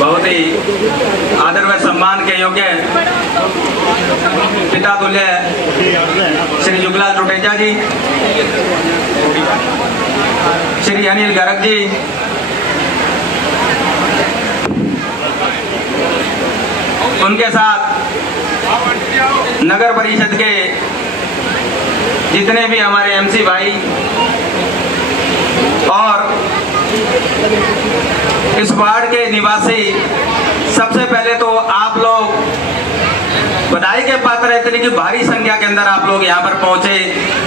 बहुत ही आदर व सम्मान के योग्य पिता तुल्य श्री जुगलाल टोटेजा जी, श्री अनिल गर्ग जी, उनके साथ नगर परिषद के जितने भी हमारे एमसी भाई और इस वार्ड के निवासी, सबसे पहले तो आप लोग बधाई के पात्र है कि भारी संख्या के अंदर आप लोग यहाँ पर पहुंचे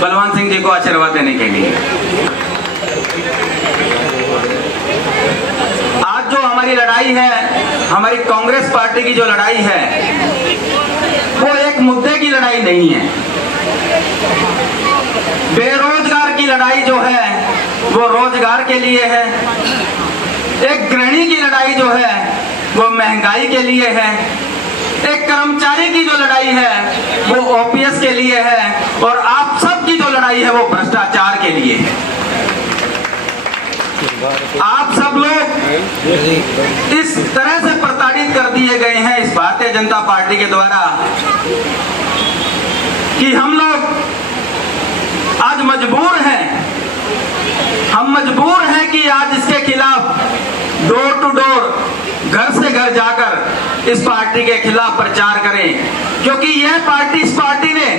बलवान सिंह जी को आशीर्वाद देने के लिए। आज जो हमारी लड़ाई है, हमारी कांग्रेस पार्टी की जो लड़ाई है, वो एक मुद्दे की लड़ाई नहीं है। बेरोजगार की लड़ाई जो है वो रोजगार के लिए है। एक गृहिणी की लड़ाई जो है वो महंगाई के लिए है। एक कर्मचारी की जो लड़ाई है वो ओपीएस के लिए है। और आप सब की जो लड़ाई है वो भ्रष्टाचार के लिए है। आप सब लोग इस तरह से प्रताड़ित कर दिए गए हैं इस भारतीय जनता पार्टी के द्वारा कि हम लोग आज मजबूर हैं। हम मजबूर हैं कि आज इसके खिलाफ डोर टू डोर, घर से घर जाकर इस पार्टी के खिलाफ प्रचार करें, क्योंकि यह पार्टी, इस पार्टी ने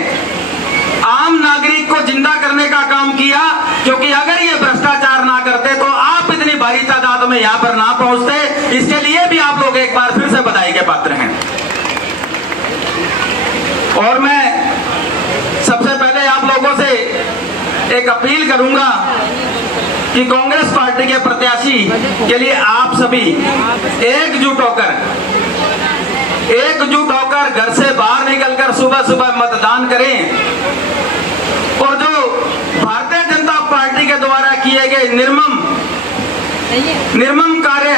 आम नागरिक को जिंदा करने का काम किया। क्योंकि अगर ये भ्रष्टाचार ना करते तो आप इतनी भारी तादाद में यहाँ पर ना पहुंचते। इसके लिए भी आप लोग एक बार फिर से बधाई के पात्र हैं। और मैं सबसे पहले आप लोगों से एक अपील करूंगा कि कांग्रेस पार्टी के प्रत्याशी के लिए आप सभी एकजुट होकर घर से बाहर निकलकर सुबह सुबह मतदान करें। और जो भारतीय जनता पार्टी के द्वारा किए गए निर्मम कार्य,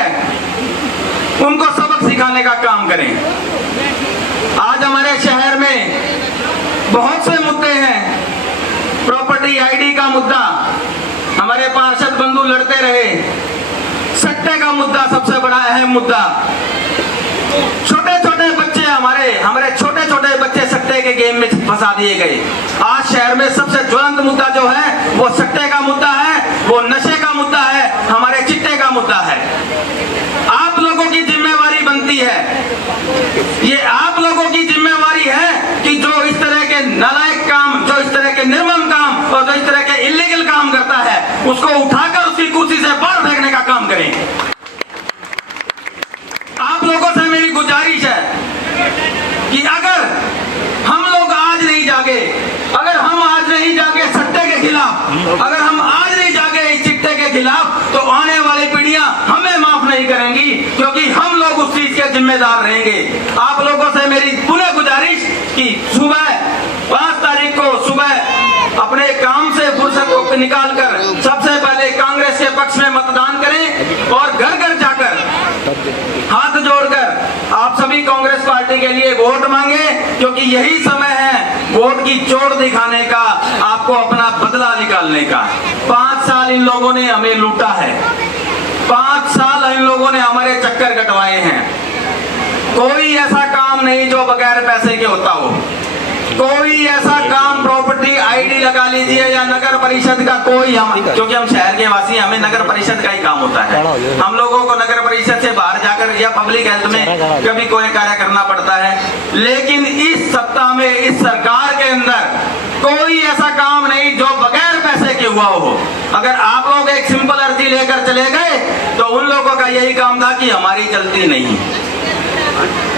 उनको सबक सिखाने का काम करें। आज हमारे शहर में बहुत से मुद्दे हैं। प्रॉपर्टी आईडी का मुद्दा हमारे पार्षद बंधु लड़ते रहे। सट्टे का मुद्दा सबसे बड़ा अहम मुद्दा। छोटे छोटे बच्चे, हमारे छोटे छोटे बच्चे सट्टे के गेम में फंसा दिए गए। आज शहर में सबसे ज्वलंत मुद्दा जो है वो सट्टे का मुद्दा है, वो नशे का मुद्दा है, हमारे चिट्टे का मुद्दा है। आप लोगों की जिम्मेवारी बनती है, ये आप लोगों की जिम्मेवारी है कि जो इस तरह के नालायक काम, जो इस तरह के निर्मम काम और जो इस तरह के इलीगल काम करता है, उसको उठाकर उसकी कुर्सी से बाहर फेंकने का काम करें। आप लोगों से मेरी गुजारिश है कि अगर हम लोग आज नहीं जागे, अगर हम आज नहीं जागे सट्टे के खिलाफ, अगर हम आज नहीं जागे इस चिट्टे के खिलाफ, तो आने वाली पीढ़ियां हमें माफ नहीं करेंगी, क्योंकि हम लोग उस चीज के जिम्मेदार रहेंगे। आप लोगों से मेरी पुनः गुजारिश कि सुबह 5 तारीख को सुबह अपने काम से फुर्सत को निकालकर सबसे पहले कांग्रेस के पक्ष में मतदान करें और घर घर जाकर हाथ जोड़कर आप सभी कांग्रेस पार्टी के लिए वोट मांगे, क्योंकि यही समय है वोट की चोट दिखाने का, आपको अपना बदला निकालने का। 5 साल इन लोगों ने हमें लूटा है, 5 साल इन लोगों ने हमारे चक्कर कटवाए हैं। कोई ऐसा काम नहीं जो बगैर पैसे के होता हो। कोई ऐसा काम, प्रॉपर्टी आईडी लगा लीजिए या नगर परिषद का कोई, क्योंकि हम शहर के वासी, हमें नगर परिषद का ही काम होता है। हम लोगों को नगर परिषद से बाहर जाकर या पब्लिक हेल्थ में कभी कोई कार्य करना पड़ता है। लेकिन इस सप्ताह में इस सरकार के अंदर कोई ऐसा काम नहीं जो बगैर पैसे के हुआ हो। अगर आप लोग एक सिंपल अर्जी लेकर चले गए तो उन लोगों का यही काम था कि हमारी चलती नहीं,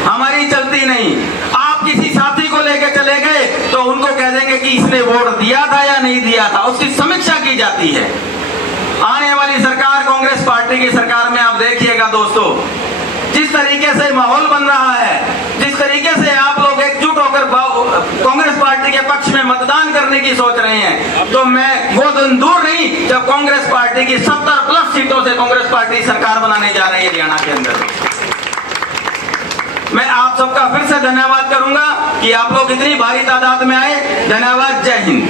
हमारी चलती नहीं। आप किसी साथी को लेकर चले गए तो उनको कह देंगे कि इसने वोट दिया था या नहीं दिया था, उसकी समीक्षा की जाती है। आने वाली सरकार, कांग्रेस पार्टी की सरकार में आप देखिएगा दोस्तों, जिस तरीके से माहौल बन रहा है, जिस तरीके से आप लोग एकजुट होकर कांग्रेस पार्टी के पक्ष में मतदान करने की सोच रहे हैं, तो मैं वो दिन दूर नहीं जब कांग्रेस पार्टी की 70+ सीटों से कांग्रेस पार्टी सरकार बनाने जा रही है हरियाणा के अंदर। मैं आप सबका फिर से धन्यवाद करूंगा कि आप लोग इतनी भारी तादाद में आए। धन्यवाद। जय हिंद।